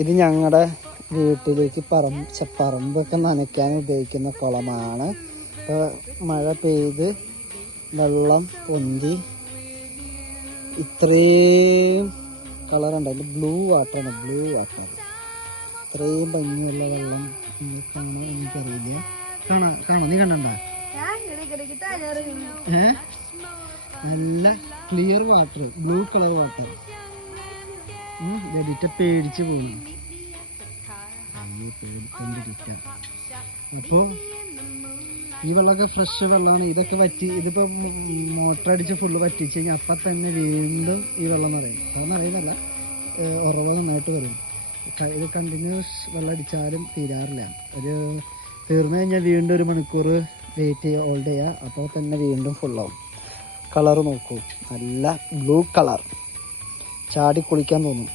ഇത് ഞങ്ങളുടെ വീട്ടിലേക്ക് പറമ്പൊക്കെ നനയ്ക്കാൻ ഉപയോഗിക്കുന്ന കുളമാണ്. ഇപ്പോൾ മഴ പെയ്ത് വെള്ളം പൊന്തി ഇത്രയും കളറുണ്ട്. അതിൻ്റെ ബ്ലൂ വാട്ടറാണ്, ബ്ലൂ വാട്ടർ. ഇത്രയും ഭംഗിയുള്ള വെള്ളം കാണാൻ എനിക്കറിയില്ല. കാണാം നീ കണ്ടണ്ട? നല്ല clear water, blue colour water. പേടിച്ച് പോകുന്നു. അപ്പോൾ ഈ വെള്ളമൊക്കെ ഫ്രഷ് വെള്ളമാണ്. ഇതൊക്കെ വറ്റി, ഇതിപ്പോൾ മോട്ടർ അടിച്ച് ഫുള്ള് വറ്റിച്ച് കഴിഞ്ഞാൽ അപ്പം തന്നെ വീണ്ടും ഈ വെള്ളം നിറയും. അതൊന്നും അറിയുന്നല്ല, ഉറവ് നന്നായിട്ട് വരും. ഇത് കണ്ടിന്യൂസ് വെള്ളം അടിച്ചാലും തീരാറില്ല. തീർന്നു കഴിഞ്ഞാൽ വീണ്ടും 1 മണിക്കൂർ വെയിറ്റ് ചെയ്യുക, ഹോൾഡ് ചെയ്യുക, അപ്പോൾ തന്നെ വീണ്ടും ഫുള്ളാവും. കളറ് നോക്കൂ, നല്ല ബ്ലൂ കളർ. ചാടി കുളിക്കാൻ തോന്നും.